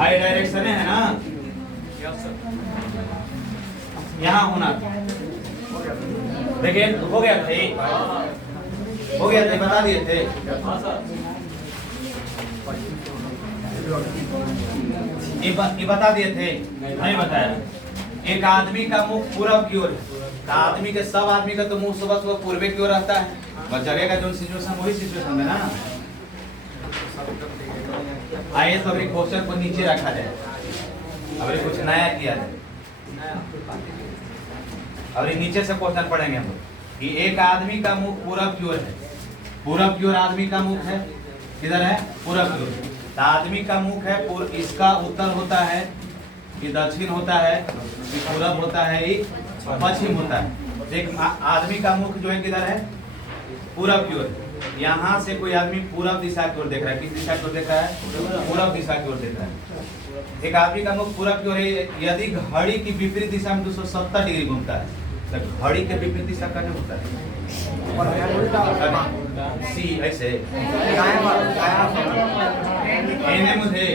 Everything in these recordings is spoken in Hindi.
आई डायरेक्शन है ना, यहाँ होना। देखिए हो गया थे, हो गया थे, बता दिए थे। ये बता दिए थे, नहीं बताया। एक आदमी का मुख पूरब की ओर है, आदमी के सब आदमी का तो मुंह सुबह सुबह पूर्वे की ओर रहता है। बस जगह का जो सिचुएशन वही सिचुएशन है ना। आइए तो अभी क्वेश्चन को नीचे रखा जाए, अभी कुछ नया किया जाए। अभी नीचे से क्वेश्चन पढ़ेंगे हम कि एक आदमी का मुख पूरब की ओर है, पूरब की ओर आदमी का मुख है, किधर है? पूरब की ओर। तो आदमी का मुख है, इसका उत्तर होता है, ये दक्षिण होता है, ये पूरब होता है, ये पश्चिम होता है। देख आदमी का मुख जो है किधर है? पूरब की ओर। यहाँ से कोई आदमी पूरब दिशा की ओर देख रहा है, किस दिशा की ओर देख रहा है? पूरब दिशा की ओर देख रहा है। एक आदमी का मुख पूरब की ओर है, यदि घड़ी की विपरीत दिशा में 270 डिग्री घूमता है, तो घड़ी के विपरीत दिशा का नहीं होता है सी ऐसे मुझे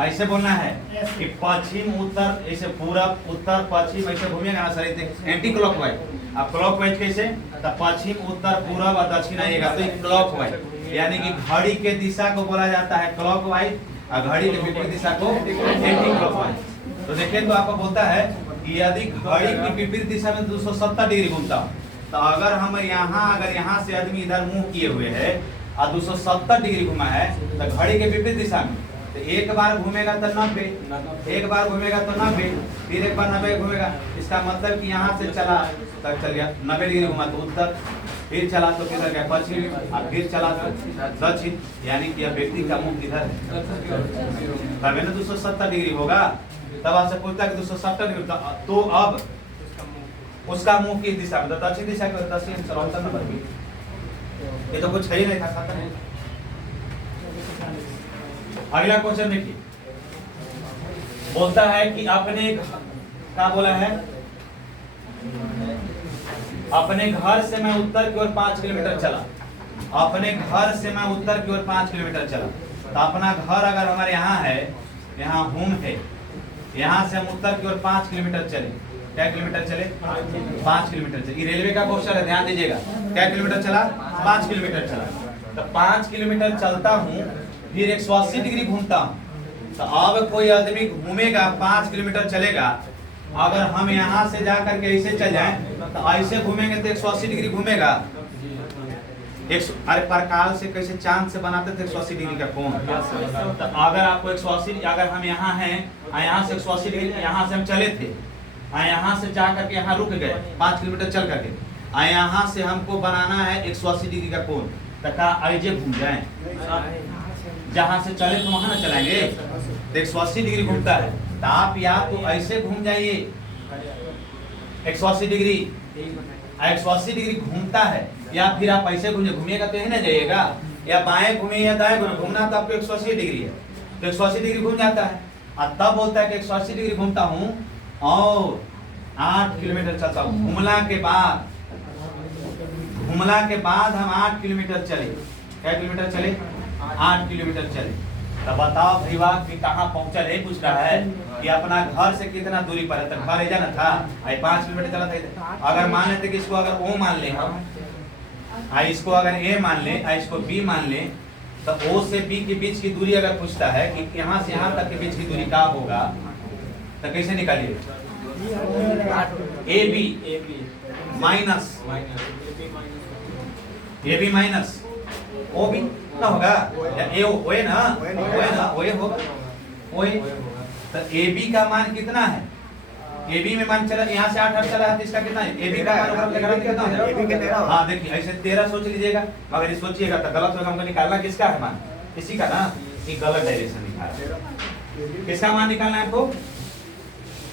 ऐसे बोलना है कि पश्चिम उत्तर, ऐसे पूरब उत्तर पश्चिम ऐसे घूमेगा ना सर, एंटी क्लॉकवाइज। अब क्लॉकवाइज कैसे? तो पश्चिम उत्तर पूरब और दक्षिण आएगा तो क्लॉकवाइज, यानी कि घड़ी के दिशा को बोला जाता है क्लॉकवाइज और घड़ी के विपरीत दिशा को एंटी क्लॉकवाइज। तो देखिए तो आपको बोलता है कि यदि घड़ी की विपरीत दिशा में 270 डिग्री घूमता हूं, तो अगर हम यहाँ से आदमी इधर मुंह किए हुए है और 270 डिग्री घुमा है तो घड़ी के विपरीत दिशा में, तो एक बार घूमेगा तो 90, एक बार घूमेगा तो 90, फिर एक बार 90 घूमेगा। इसका मतलब कि यहाँ से चला तक चल गया 90 डिग्री घुमा तो उत्तर, फिर चला तो किधर गया? पश्चिम, और फिर चला तो दक्षिण, यानी कि व्यक्ति का मुख किधर है? तभी ना 270 डिग्री होगा। तब आपसे पूछता है कि 270 डिग्री, तो अब उसका मुंह की दिशा में, दक्षिण दिशा की ओर, दक्षिण सर्वोत्तर नंबर भी। ये तो कुछ है ही नहीं था, खाता नहीं। अगला क्वेश्चन देखिए, बोलता है कि अपने क्या बोला है? अपने घर से मैं उत्तर की ओर 5 किलोमीटर चला, अपने घर से मैं उत्तर की ओर 5 किलोमीटर चला। तो अपना घर अगर हमारे यहाँ है, यहाँ होम है, यहाँ से हम उत्तर की ओर 5 किलोमीटर चले, क्या किलोमीटर चले? 5 किलोमीटर चले। ये रेलवे का क्वेश्चन है, ध्यान दीजिएगा। क्या किलोमीटर चला? 5 किलोमीटर चला। तो 5 किलोमीटर चलता हूँ, फिर 180 डिग्री घूमता हूँ। तो अब कोई आदमी घूमेगा 5 किलोमीटर चलेगा, अगर हम यहाँ से जा करके ऐसे चल जाएं तो ऐसे घूमेंगे तो 180 डिग्री घूमेगा। अरे प्रकाश से कैसे चांद से बनाते थे 180 डिग्री का कोण। तो अगर आपको 180, अगर हम यहाँ हैं, यहाँ से 180 डिग्री, यहाँ से हम चले थे, यहाँ से जा करके यहाँ रुक गए 5 किलोमीटर चल करके, यहाँ से हमको बनाना है 180 डिग्री का कोण। तो क्या ऐसे घूम जाए? जहाँ से चले तो वहाँ ना चलाएंगे, तो 180 डिग्री घूमता है। तो आप या तो ऐसे घूम जाइए 180 डिग्री, 180 डिग्री घूमता है, या फिर आप ऐसे घूमिएगा तो यही ना जाइएगा, या बाएं घूमे या दाएं घूमना तो आपको 180 डिग्री है, तो 180 डिग्री घूम जाता है। और तब बोलता है कि 180 डिग्री घूमता हूँ और 8 किलोमीटर चलता हूँ। घूमला के बाद हम 8 किलोमीटर चले। क्या किलोमीटर चले? 8 किलोमीटर चले। तो बताओ भैया कि कहाँ पहुंचा? नहीं पूछ रहा है कि अपना घर से कितना दूरी पर है। तो घर जाना था, 5 किलोमीटर चला था। अगर मान लेते कि इसको अगर ओ मान ले हम, इसको अगर ए मान ले, इसको बी मान ले, तो ओ से बी के बीच की दूरी अगर पूछता है कि यहाँ से यहाँ तक के बीच की दूरी क्या होगा, तो कैसे निकालिए? A B minus O B ना होगा, ए ओए ना, ओए होगा, ओए। तो ए बी का मान कितना है? ए बी में मान चला, यहाँ से 8 चला है, तो इसका कितना है? ए बी का मान ऊपर कितना है? ए बी के 13। हाँ देखिए ऐसे 13 सोच लीजिएगा, मगर ये सोचिएगा तो गलत होगा। हमको निकालना किसका है मान? इसी का ना, ये गलत डायरेक्शन निकाला। किसका मान निकालना है आपको?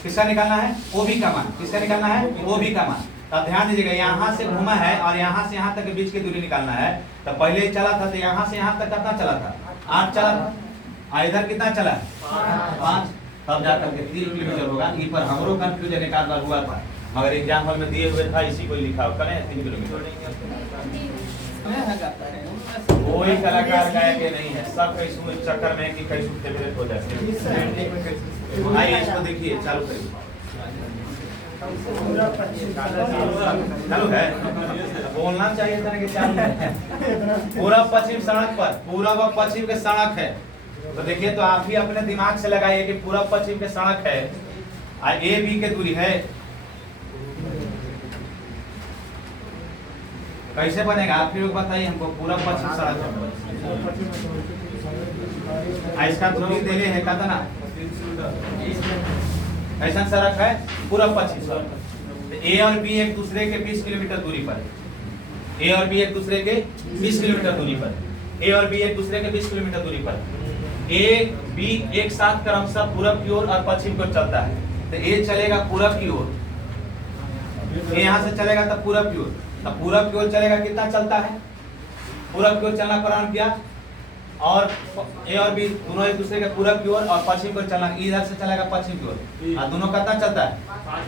किसका निकालना है? ओ बी का मान। किसका निकालना है? ओ बी का मान। तो ध्यान दीजिएगा, यहाँ से घुमा है और यहाँ से यहाँ तक के बीच की दूरी निकालना है। तो पहले ही चला था, तो यहाँ से यहाँ तक कितना चला था? 8 चला था। इधर कितना चला? 5। तब जाकर के 3 किलोमीटर होगा। ई पर हमरो कंफ्यूजन एक आध बार हुआ था, मगर एग्जाम हॉल में दिए हुए था, इसी को लिखा हो करें 3 किलोमीटर। कोई कलाकार गायक ये नहीं है, सब कैसू चक्कर में कि कैसू फेवरेट हो जाते हैं। आइए इसको देखिए, चालू करिए। चालू है, बोलना चाहिए था कि चालू है। पूर्व पश्चिम सड़क पर, पूर्व और पश्चिम के सड़क है, तो देखिए तो आप ही अपने दिमाग से लगाइए कि पूर्व पश्चिम के सड़क है, ए बी के दूरी है, कैसे बनेगा आप लोग बताइए हमको। पूर्व पश्चिम सड़क है, इसका दूरी देने है कितना, ऐसा सड़क है पूर्व पश्चिम सड़क। ए और बी एक दूसरे के 20 किलोमीटर दूरी पर, ए और बी एक दूसरे के 20 किलोमीटर दूरी पर, ए और बी एक दूसरे के 20 किलोमीटर दूरी पर। ए बी एक साथ क्रमशः पूर्व की ओर और पश्चिम की ओर चलता है, तो ए चलेगा पूर्व की ओर, ए यहाँ से चलेगा तब पूर्व की ओर, तब पूर्व की ओर चलेगा, कितना चलता है, पूर्व की ओर चलना प्रारंभ किया, और ए और बी दोनों एक दूसरे के पूर्व की ओर और पश्चिम की ओर चलना, इधर से चलेगा पश्चिम की ओर, और दोनों कितना चलता है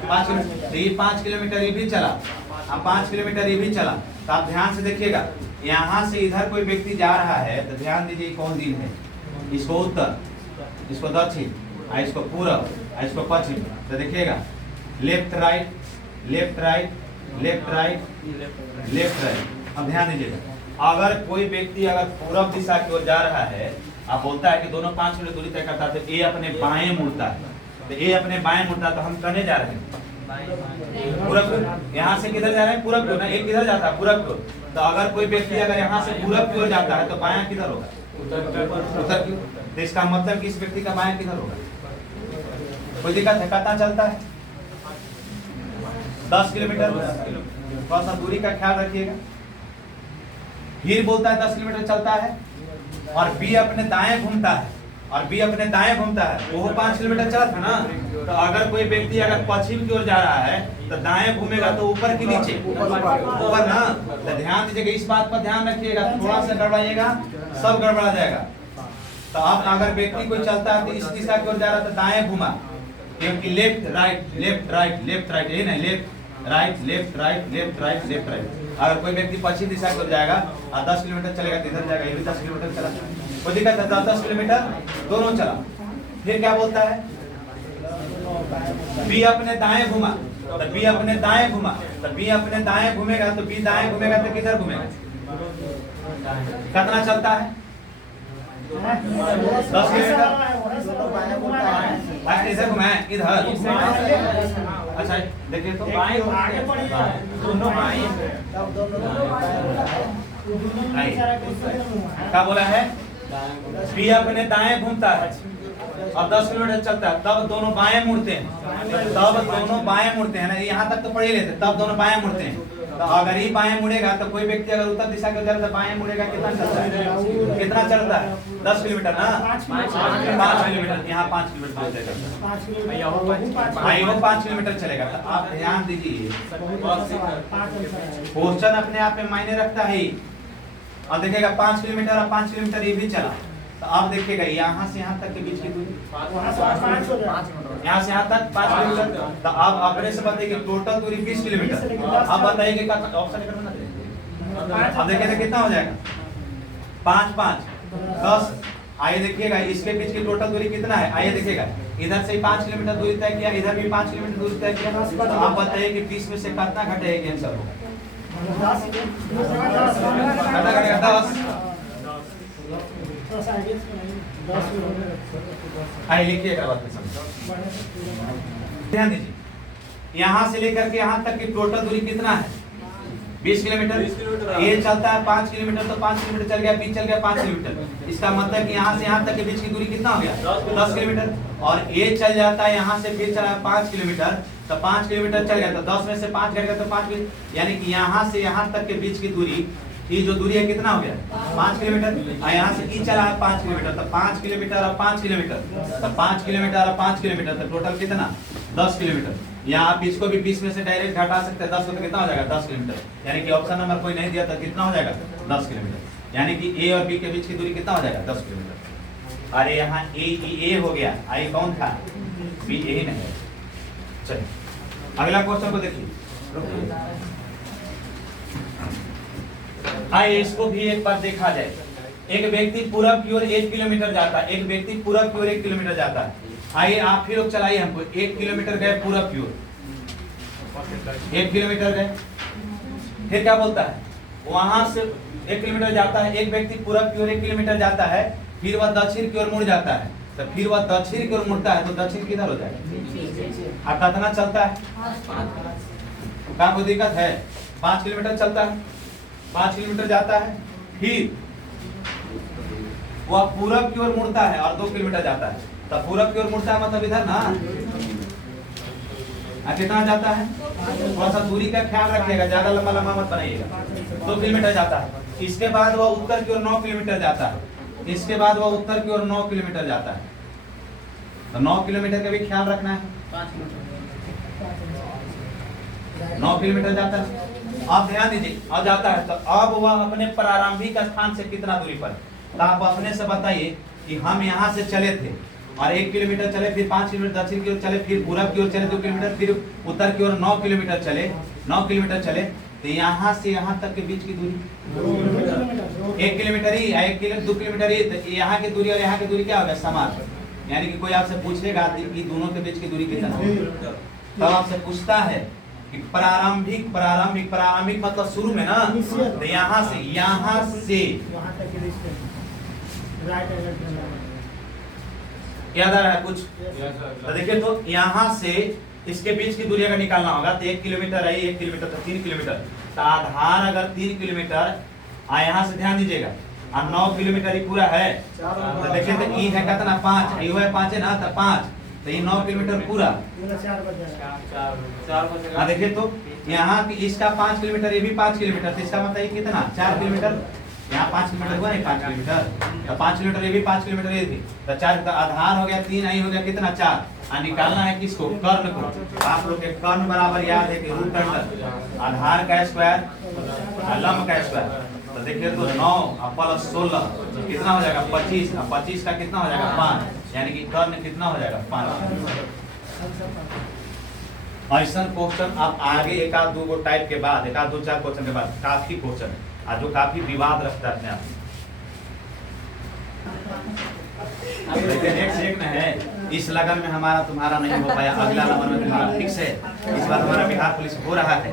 5 किलोमीटर। ये 5 किलोमीटर ये भी चला, अब 5 किलोमीटर ये भी चला, तो आप ध्यान से देखिएगा, यहाँ से इधर कोई व्यक्ति जा रहा है, तो ध्यान दीजिए कौन दिन है, इसको उत्तर, इसको दक्षिण, इसको पूर्व, इसको पश्चिम, तो देखिएगा left right left right left right left right. अब ध्यान दीजिएगा, अगर कोई व्यक्ति अगर पूर्व दिशा की ओर जा रहा है, आप बोलता है कि दोनों 5 किलोमीटर दूरी तय करता है, तो ए अपने बाएं मुड़ता है, तो ए अपने बाएं मुड़ता है, तो हम कहने जा रहे हैं पूरब, यहाँ से किधर जा रहे हैं पूरब की ओर ना, एक किधर जाता है पूरब की ओर, तो अगर कोई व्यक्ति अगर यहाँ से पूरब की ओर जाता है तो बायां किधर होगा, उत्तर की ओर, तो इसका मतलब कि इस व्यक्ति का बायां किधर होगा। कोई दिक्कत है, कितना चलता है 10 किलोमीटर, थोड़ा सा दूरी का ख्याल रखिएगा। फिर बोलता है 10 किलोमीटर चलता है, और बी अपने दाएं घूमता है, और बी अपने दाएं घूमता है, वो 5 किलोमीटर चला था ना, तो अगर कोई व्यक्ति अगर पश्चिम की ओर जा रहा है तो दाएं घूमेगा तो ऊपर की नीचे, ऊपर ना, तो ध्यान दीजिएगा, इस बात पर ध्यान रखिएगा, थोड़ा सा गड़बड़ाइएगा सब गड़बड़ा जाएगा। तो अब अगर व्यक्ति कोई चलता है तो इस दिशा की ओर जा रहा है तो दाएं घूमा, क्योंकि left right left right left right, ये ना left right left right left right left right. अगर कोई व्यक्ति पश्चिम दिशा की ओर जाएगा और 10 किलोमीटर चलेगा तो इधर जाएगा, ये भी 10 किलोमीटर चला, कोई दिक्कत है, 10 किलोमीटर दोनों चला। फिर क्या बोलता है, बी अपने दाएं घुमा, तो बी अपने दाएं घुमा, तो बी अपने दाएं घूमेगा, तो बी दाएं घूमेगा तो किधर घूमेगा, कितना चलता है 10 किलोमीटर, इधर घुमाए इधर, अच्छा देखिए तो क्या बोला है, बी अपने दाएं घूमता है और 10 किलोमीटर चलता है, तब दोनों बाएं मुड़ते हैं, तब दोनों बाएं मुड़ते हैं ना, यहाँ तक तो पढ़ ही लेते, तब दोनों बाएं मुड़ते हैं। तो अगर ये बाएं मुड़ेगा तो कोई व्यक्ति अगर उत्तर दिशा के तो बाएं मुड़ेगा, कितना चलता है, कितना चलता है 10 किलोमीटर ना, 5 किलोमीटर, यहाँ 5 किलोमीटर चलेगा, 5 किलोमीटर चलेगा। तो आप ध्यान दीजिए, क्वेश्चन अपने आप में मायने रखता है। और देखिएगा 5 किलोमीटर और 5 किलोमीटर ये भी चला, तो आप देखिएगा यहाँ से यहाँ तक के बीच की दूरी, यहाँ से यहाँ तक 5 किलोमीटर, तो आप अपने से बताइए टोटल दूरी 20 किलोमीटर। आप बताइए कि ऑप्शन अब देखिए कितना हो जाएगा, 5 5 10। आइए देखिएगा इसके बीच की टोटल दूरी कितना है, आइए देखिएगा, इधर से 5 किलोमीटर दूरी तय किया, इधर भी 5 किलोमीटर दूरी तय किया, तो आप बताइए कि 20 में से कितना घटेगा आंसर होगा, कितना घटेगा 10। आइए लिखिएगा बात में समझ, ध्यान दीजिए, यहाँ से लेकर के यहाँ तक की टोटल दूरी कितना है 20 किलोमीटर। ये चलता है 5 किलोमीटर, तो 5 किलोमीटर चल गया, बीच चल गया 5 किलोमीटर, इसका मतलब कि यहाँ से यहाँ तक के बीच की दूरी कितना हो गया 10 किलोमीटर। और ये चल जाता है यहाँ से फिर चला 5 किलोमीटर, तो 5 किलोमीटर चल गया, तो 10 में से 5 घट गया तो 5, यानी कि यहाँ से यहाँ तक के बीच की दूरी, ये जो दूरी है कितना हो गया 5 किलोमीटर। और यहाँ से ई चला है 5 किलोमीटर, तो 5 किलोमीटर और 5 किलोमीटर, तो 5 किलोमीटर और 5 किलोमीटर, तो टोटल कितना 10 किलोमीटर। यहाँ आप इसको भी 20 में से डायरेक्ट घटा सकते हैं, 10 को तो कितना हो जाएगा 10 किलोमीटर, यानी कि ऑप्शन नंबर कोई नहीं दिया था, कितना हो जाएगा 10 किलोमीटर, यानी कि ए और बी के बीच की दूरी कितना हो जाएगा 10 किलोमीटर। अरे यहाँ ए हो गया, आई कौन था बी, यही नहीं है। चलिए अगला क्वेश्चन को देखिए, आइए इसको भी एक बार देखा जाए। एक व्यक्ति पूरब की ओर 1 किलोमीटर जाता है, एक व्यक्ति पूरब की ओर 1 किलोमीटर जाता है। आइए आप फिर लोग चलाइए हमको, 1 किलोमीटर गए पूरब की ओर, 1 किलोमीटर गए, फिर क्या बोलता है, वहां से 1 किलोमीटर जाता है, एक व्यक्ति पूरब की ओर 1 किलोमीटर जाता है, फिर वह दक्षिण की ओर मुड़ जाता है, तो फिर वह दक्षिण की ओर मुड़ता है, तो दक्षिण किधर हो जाएगा? और कितना चलता है? कहाँ कोई दिक्कत है? 5 किलोमीटर चलता है, 5 किलोमीटर जाता है, फिर वह पूरब की ओर मुड़ता है और 2 किलोमीटर जाता है, तब पूरब की ओर मुड़ता है मतलब इधर ना, कितना जाता है? थोड़ा सा दूरी का ख्याल रखिएगा, ज्यादा लंबा लंबा मत बनाइएगा। 2 किलोमीटर जाता है, इसके बाद वह उत्तर की ओर 9 किलोमीटर जाता है, इसके बाद वह उत्तर की ओर 9 किलोमीटर जाता है, तो 9 किलोमीटर का भी ख्याल रखना है। 9 किलोमीटर जाता है, आप ध्यान दीजिए, अब जाता है, तो अब वह अपने प्रारंभिक स्थान से कितना दूरी पर, तो आप अपने से बताइए कि हम यहाँ से चले थे और 1 किलोमीटर चले, फिर 5 किलोमीटर दक्षिण की ओर चले, फिर पूरब की ओर चले 2 किलोमीटर, फिर उत्तर की ओर 9 किलोमीटर चले, 9 किलोमीटर चले, तो यहाँ से यहाँ तक के बीच की दूरी 1 किलोमीटर ही, 2 किलोमीटर ही, तो यहाँ की दूरी और यहाँ की दूरी क्या होगा? समान। यानी कि कोई आपसे पूछेगा कि दोनों के बीच की दूरी कितना है, तब आपसे पूछता है कि प्रारंभिक, प्रारंभिक, प्रारंभिक मतलब शुरू में ना, तो यहाँ से याद आ रहा है कुछ? तो देखिए, तो यहाँ से इसके बीच की दूरी अगर निकालना होगा तो 1 किलोमीटर है, 1 किलोमीटर तो 3 किलोमीटर, तो आधार अगर 3 किलोमीटर, यहाँ से ध्यान दीजिएगा, और 9 किलोमीटर ही पूरा है, तो देखिए तो ई है कितना? 5, यू है 5 है ना, तो 5, तो ये 9 किलोमीटर पूरा। हाँ देखिए, तो यहाँ इसका 5 किलोमीटर, ये भी 5 किलोमीटर, तो इसका मतलब कितना? 4 किलोमीटर, यहाँ 5 किलोमीटर हुआ नहीं, 5 किलोमीटर, तो 5 किलोमीटर, ये भी 5 किलोमीटर, ये भी, तो 4 का आधार हो गया 3, आई हो गया कितना? 4। निकालना है किसको? कर्ण को। आप लोग के कर्ण बराबर याद है कि रूट अंडर आधार का स्क्वायर लंब का स्क्वायर, तो देखिए तो 9 प्लस 16 कितना हो जाएगा? 25, और 25 का कितना हो जाएगा? 5, यानी कि कर्ण कितना हो जाएगा? 5। ऐसा क्वेश्चन आप आगे एक आध 2 टाइप के बाद, एक आध 2-4 क्वेश्चन के बाद काफी क्वेश्चन है जो काफी विवाद रखता है अपने आप। लेकिन एक में है, इस लगन में हमारा तुम्हारा नहीं हो पाया, अगला लगन में तुम्हारा फिक्स है, इस बार हमारा बिहार पुलिस हो रहा है।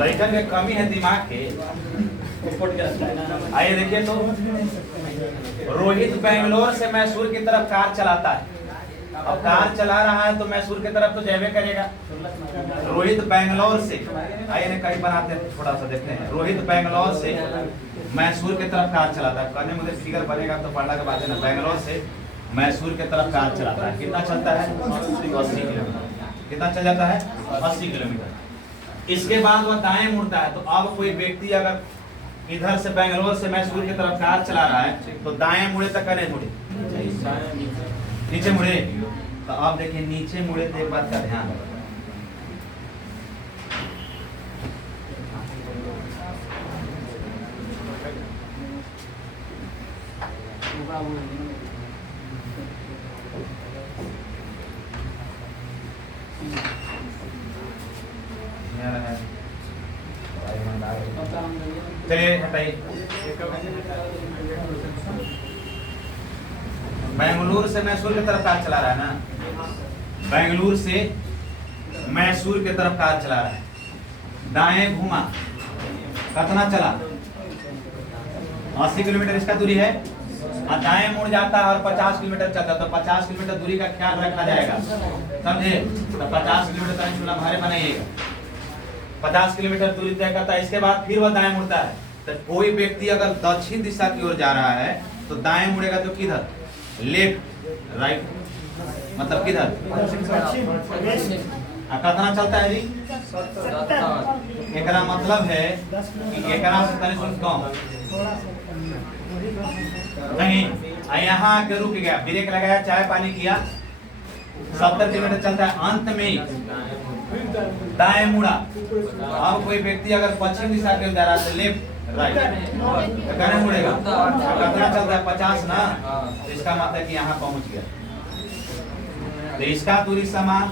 लड़कन में कमी है दिमाग के। आइए देखिए, तो रोहित बेंगलोर से मैसूर की तरफ कार चलाता है, अब कार चला रहा है तो मैसूर की तरफ तो जावे करेगा। रोहित बेंगलोर से, आइए ना कहीं बनाते हैं, थोड़ा सा देखते हैं। रोहित बेंगलोर से मैसूर की तरफ कार चलाता है, कहने मुझे फिगर बनेगा तो पढ़ना के बाद है ना। बेंगलोर से मैसूर की तरफ कार चलाता है, कितना चलता है? 80 किलोमीटर। कितना चल जाता है? 80 किलोमीटर। इसके बाद वह दाएं मुड़ता है, तो अब कोई व्यक्ति अगर इधर से बेंगलोर से मैसूर की तरफ कार चला रहा है तो दाएं मुड़े तक नहीं मुड़े, नीचे मुड़े, तो आप देखिए नीचे मुड़े तो एक बात का ध्यान रखना, चलिए हटाइए। बेंगलुरु से मैसूर की तरफ कार चला रहा है ना, बेंगलुरु से मैसूर की तरफ कार चला रहा है, दाएं घुमा, कितना चला? 80 किलोमीटर इसका दूरी है, और दाएं मुड़ जाता है और 50 किलोमीटर चलता है, तो 50 किलोमीटर दूरी का ख्याल रखा जाएगा, समझे? तो 50 किलोमीटर का चूल्हा भारे बनाइएगा, 50 किलोमीटर दूरी तय करता है। इसके बाद फिर वह दाएं मुड़ता है, तो कोई व्यक्ति अगर दक्षिण दिशा की ओर जा रहा है तो दाएं मुड़ेगा तो किधर? लेफ्ट, राइट, मतलब किधर? कितना चलता है जी? एकरा मतलब है कि एकरा से तनी सुन कम नहीं, यहाँ के रुक गया, ब्रेक लगाया, चाय पानी किया, 70 किलोमीटर चलता है, अंत में दाएं मुड़ा। अब कोई व्यक्ति अगर पश्चिम दिशा के जा रहा है तो लेफ्ट, राइट, तो कहने मुड़ेगा, कितना चलता है? 50 ना, तो इसका मतलब कि यहाँ पहुंच गया, तो इसका दूरी समान,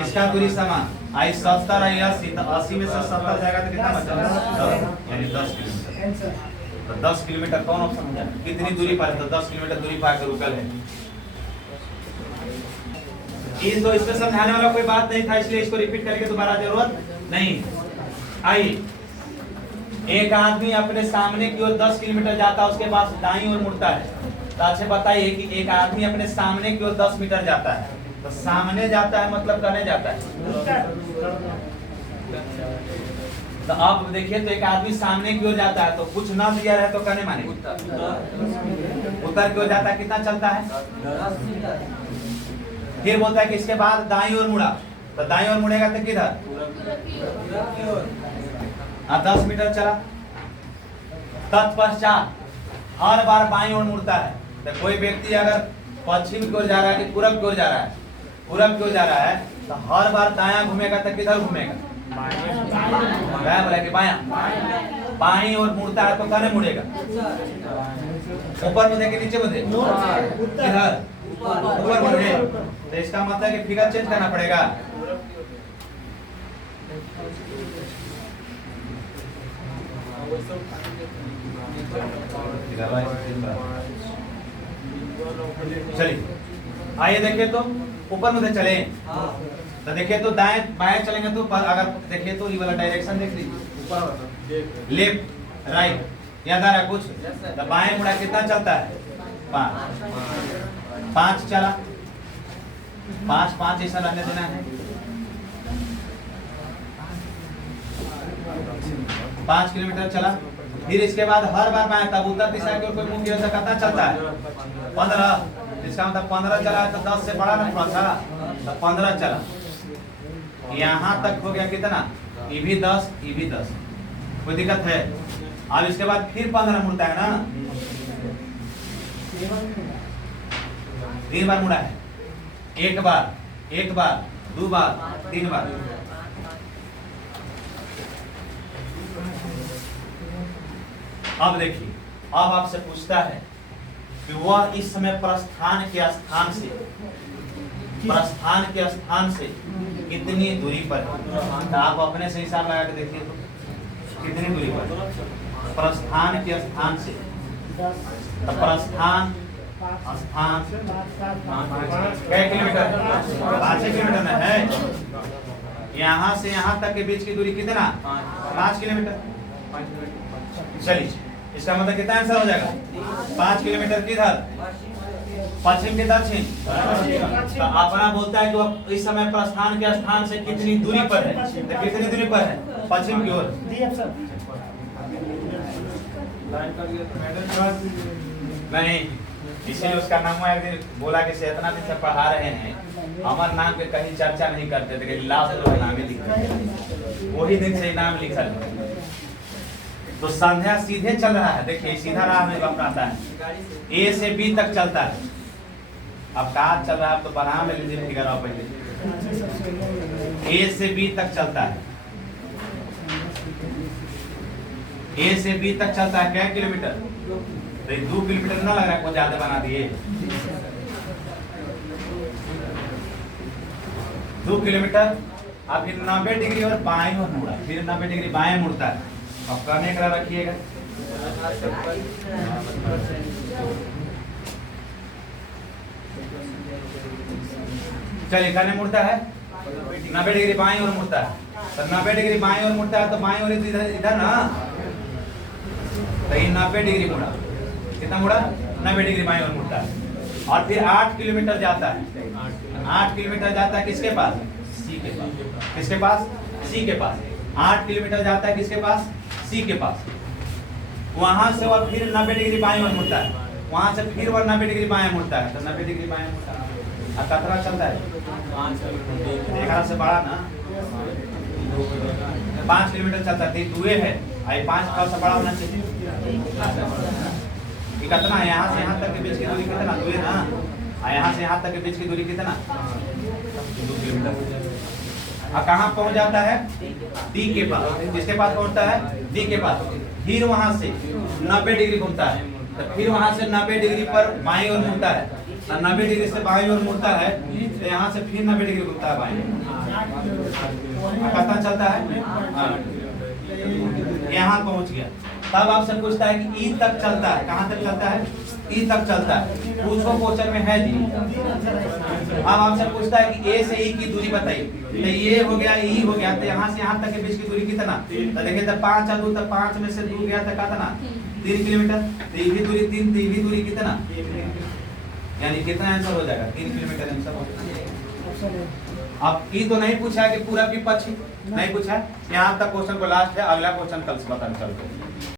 इसका दूरी समान, आई 70 आई 80, तो 80 में से 70 जाएगा तो कितना बचा? 10, यानी 10 किलोमीटर। तो 10 किलोमीटर कौन ऑप्शन हो जाए? कितनी दूरी पर है? तो 10 किलोमीटर दूरी पर आकर रुकल है। ये तो इसमें समझाने वाला कोई बात नहीं था, इसलिए इसको रिपीट करके दोबारा जरूरत नहीं। आइए, एक आदमी अपने सामने की ओर 10 किलोमीटर जाता है, उसके पास दाईं ओर मुड़ता है। तो अच्छा बताइए कि एक आदमी अपने सामने की ओर 10 मीटर जाता है, तो सामने जाता है मतलब कहने जाता है। तो आप देखिए, तो एक आदमी सामने की ओर जाता है तो कुछ ना दिया रहे तो कहने माने उत्तर की ओर जाता है, कितना चलता है? फिर बोलता है कि इसके बाद दाईं ओर मुड़ा, तो दाईं ओर मुड़ेगा तो किधर? 10 मीटर चला। तत्पश्चात हर बार बाईं ओर मुड़ता है। तो कोई व्यक्ति अगर पश्चिम की ओर जा रहा है कि पूरब की ओर जा रहा है? पूरब की ओर जा रहा है, तो हर बार दायां घूमेगा तो किधर घूमेगा? बायां बोला कि बायां? बाईं ओर मुड़ता है तो कहाँ मुड़ेगा? ऊपर मुड़े कि नीचे मुड़े? किधर? ऊपर मुड़े। तो इसका मतलब है कि फिगर चेंज करना पड़ेगा। चलिए आइए, देखिए तो ऊपर मुझे चले, तो देखिए तो दाएं बाएं चलेंगे तो अगर देखिए तो ये वाला डायरेक्शन देख लीजिए, लेफ्ट राइट, याद आ रहा है कुछ? तो बाएं मुड़ा कितना चलता है? 5 चला, 5 ऐसा रहने देना है। 5 किलोमीटर चला। फिर इसके बाद हर बार बाएं, तब उत्तर दिशा की ओर कोई मुंह किया कितना चलता है? 15। इसका मतलब 15 चला है तो 10 से बड़ा ना थोड़ा सा, तो 15 चला। यहाँ तक हो गया कितना? ये भी 10, ये भी 10, कोई दिक्कत है? अब इसके बाद फिर 15 मुड़ता है ना, 3 बार मुड़ा है। एक बार, 2 बार, 3 बार। अब देखिए, अब आपसे पूछता है कि वह इस समय प्रस्थान के स्थान से कितनी दूरी पर है? तो आप अपने से हिसाब लगा के देखिए तो कितनी दूरी पर? प्रस्थान के स्थान से, तो प्रस्थान स्थान कितने किलोमीटर? 5 किलोमीटर में है। यहाँ से यहाँ तक के बीच की दूरी कितना? 5 किलोमीटर। चलिए, इसका मतलब कितना आंसर हो जाएगा? 5 किलोमीटर किधर? पश्चिम के दक्षिण। तो अपना बोलता है कि वो इस समय प्रस्थान के स्थान से कितनी दूरी पर है? तो कितनी दूरी पर है? पश्चिम की ओर। नहीं, इसीलिए उसका नाम एक दिन बोला कि इतना दिन से पढ़ा रहे हैं, हमार नाम पे कहीं चर्चा नहीं करते थे, लास्ट लोग नाम ही लिखते, वही दिन से नाम लिखा है। तो संध्या सीधे चल रहा है, देखिए सीधा राह में अपनाता है, ए से बी तक चलता है। अब कहा चल रहा है, आप तो बना में लीजिए फिगर आओ पहले। ए से बी तक चलता है, ए से बी तक चलता है। क्या किलोमीटर? 2 किलोमीटर ना लग रहा है, कुछ ज्यादा बना दिए। 2 किलोमीटर। अब फिर 90 डिग्री और बाएं ओर मुड़ा, फिर 90 डिग्री बाएं मुड़ता है। अब करने का रखिएगा, चलिए करने मुड़ता है 90 डिग्री बाएं ओर मुड़ता है। तो 90 डिग्री बाएं ओर मुड़ता है, तो बाएं ओर इधर ना, तो ये 90 डिग्री मुड़ा। कितना मुड़ा? 90 डिग्री बाएं ओर मुड़ता है। और फिर 8 किलोमीटर जाता है। 8 किलोमीटर जाता है किसके पास? सी के पास। किसके पास? सी के पास। 8 किलोमीटर जाता है किसके पास? सी के पास। वहां से वह फिर 90 डिग्री बाएं ओर मुड़ता है, वहां से फिर वह 90 डिग्री बाएं मुड़ता है। तो 90 डिग्री बाएं मुड़ता है। अब कितना चलता है? 11 से बड़ा ना, 5 किलोमीटर चलता है। दुए है, आई 5 से बड़ा होना चाहिए। कितना है? यहाँ से यहाँ तक के बीच की दूरी कितना? दुए ना। यहाँ से यहाँ तक के बीच की दूरी कितना? 2 किलोमीटर। अब कहाँ पहुँच जाता है? डी के पास। किसके पास पहुँचता है? डी के पास। फिर वहां से 90 डिग्री घूमता है, तो फिर वहां से 90 डिग्री पर बाईं ओर मुड़ता है। तो 90 डिग्री से बाईं ओर मुड़ता है, तो यहाँ से फिर 90 डिग्री घूमता है बाईं। कितना चलता है? यहाँ पहुंच गया। तब आपसे पूछता है कि ई तक चलता है, कहाँ तक चलता है? ई तक चलता है। पूछो क्वेश्चन में है जी। अब आपसे पूछता है कि ए से ई की दूरी बताइए, तो ये हो गया, ई हो गया, तो यहाँ से यहाँ तक के बीच की दूरी कितना? तो देखिए, तो 5 है, तो 5 में से 2 गया तो कितना? 3 किलोमीटर। तो ये भी दूरी 3, तो ये भी दूरी कितना? यानी कितना आंसर हो जाएगा? 3 किलोमीटर आंसर हो जाएगा। अब ई तो नहीं पूछा कि पूरा की पश्चिम, नहीं पूछा। यहाँ तक क्वेश्चन को लास्ट है, अगला क्वेश्चन कल से बताना चलते हैं।